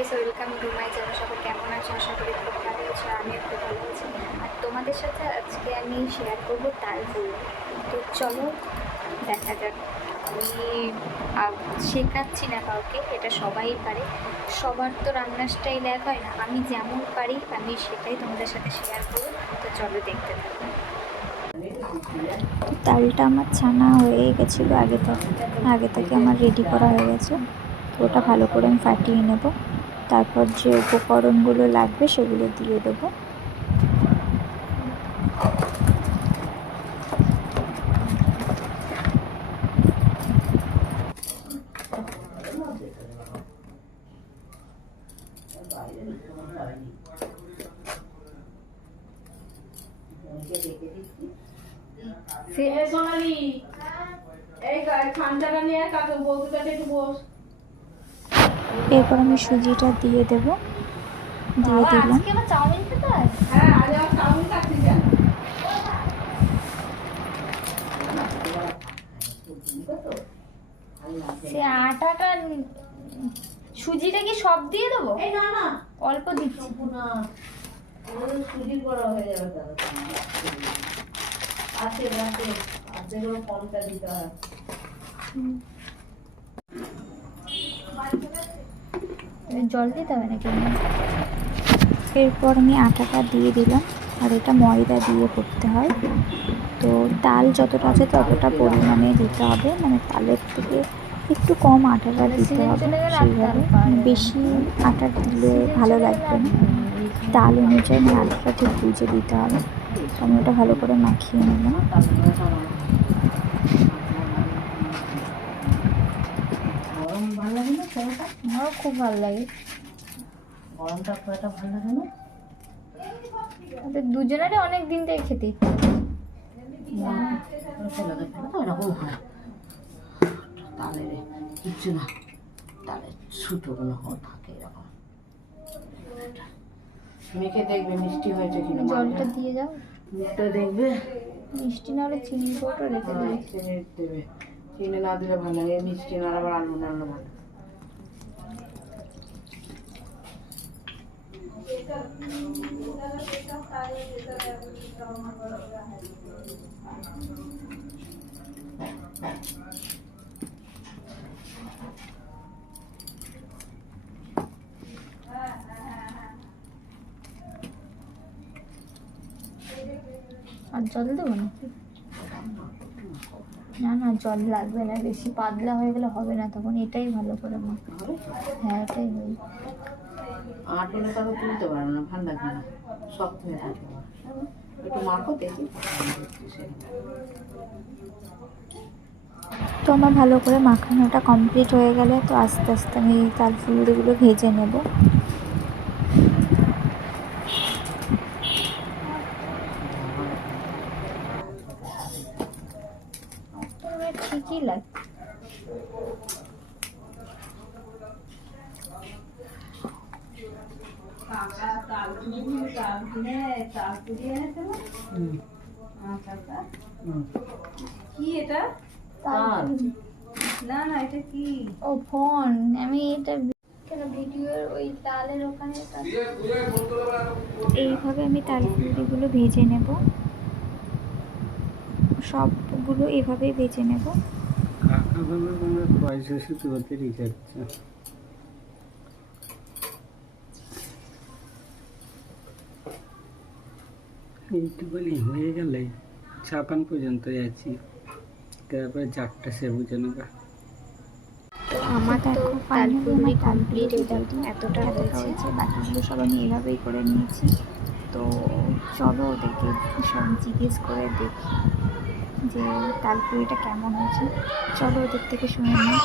Guys, welcome to my channel. সবাই কেমন আছো? আশা করি খুব ভালো আছো। আমিও খুব ভালো আছি। আর তোমাদের সাথে আজকে আমি শেয়ার করবো তালপুর। তো চলো দেখা যাক। আমি শেখাচ্ছি না কাউকে, এটা সবাই পারে। সবার তো রান্নার স্টাইল এক হয় না। আমি যেমন পারি আমি সেটাই তোমাদের সাথে শেয়ার করবো। তো চলো দেখতে থাকো। তালটা আমার ছানা হয়ে গেছিলো আগে থেকে আমার রেডি করা হয়ে গেছে। তো ওটা ভালো করে আমি ফাটিয়ে নেব। তারপর যে উপকরণগুলো লাগবে সেগুলো দিয়ে দেবো। এরপর আমি সুজিটা দিয়ে দেব, দিয়ে দিলাম। সে আটাটা সুজিটা কি সব দিয়ে দেবো? না, অল্প দিচ্ছি না, সুজি করা হয়ে যাবে। আছে কমটা দিতে হয়। জল দিতে হবে নাকি? এরপর আমি আটাটা দিয়ে দিলাম। আর এটা ময়দা দিয়ে করতে হয়। তো তাল যতটা আছে ততটা পরিমাণে দিতে হবে, মানে তালের থেকে একটু কম আটাটা দিতে হবে। সেইভাবে বেশি আটা দিলে ভালো লাগবে না। তাল অনুযায়ী আটাটা ঠিক বুঝে দিতে হবে। তো আমি ওটা ভালো করে মাখিয়ে নিলাম। আমারও খুব ভালো লাগে। গরমটা খুব একটা ভালো লাগে না। আমাদের দুজনেরই অনেক দিন থেকে খেতে ইচ্ছে। এরকম হয় তালের কিচ্ছু না, তালের সুতোগুলো থাকে এরকম। মেখে দেখবে মিষ্টি হয়েছে কিনা। জলটা দিয়ে যাও, মুখটা দেখবে। মিষ্টি না হলে চিনি গুঁড়োটা রেখে দেবে। চিনি দেবে, চিনি না দিলে ভালো লাগে। মিষ্টি না আবার আলু ভালো। আর জল দেবো নাকি? না না, জল লাগবে না। বেশি পাতলা হয়ে গেলে হবে না, তখন এটাই ভালো করে মাখতে হবে। হ্যাঁ, এটাই হবে। আটলে তাকে তুলতে পারবে না, ভালো লাগবে না, শক্ত হয়ে থাকবে। একটু মাখো দেখি। তো আমার ভালো করে মাখানোটা কমপ্লিট হয়ে গেলে তো আস্তে আস্তে আমি তাল ফুলগুলো ভেজে নেব। ঠিকই লাগে। কি এটা? না না, এটা কি? ও ফোন। আমি এটা কেন ভিডিওর ওই তালের ওখানে। এইভাবে আমি তাল ফুলগুলো ভেজে নেব। সবগুলো এভাবেই ভেজে নেব। পয়সা শুধু হতে রিচার্জ এইটুকুনি হয়ে গেলে 56 পর্যন্ত আছি, তারপরে 4টা সে বুঝে নেবে। তো আমার তো তালপুরি কমপ্লিট। এতটা হয়েছে, বাকিগুলো সব আমি এভাবেই করে নিয়েছি। তো চলো ওদেরকে সব জিজ্ঞেস করে দেখি যে তালপুরিটা কেমন হয়েছে। চলো ওদের থেকে শুনে নিই।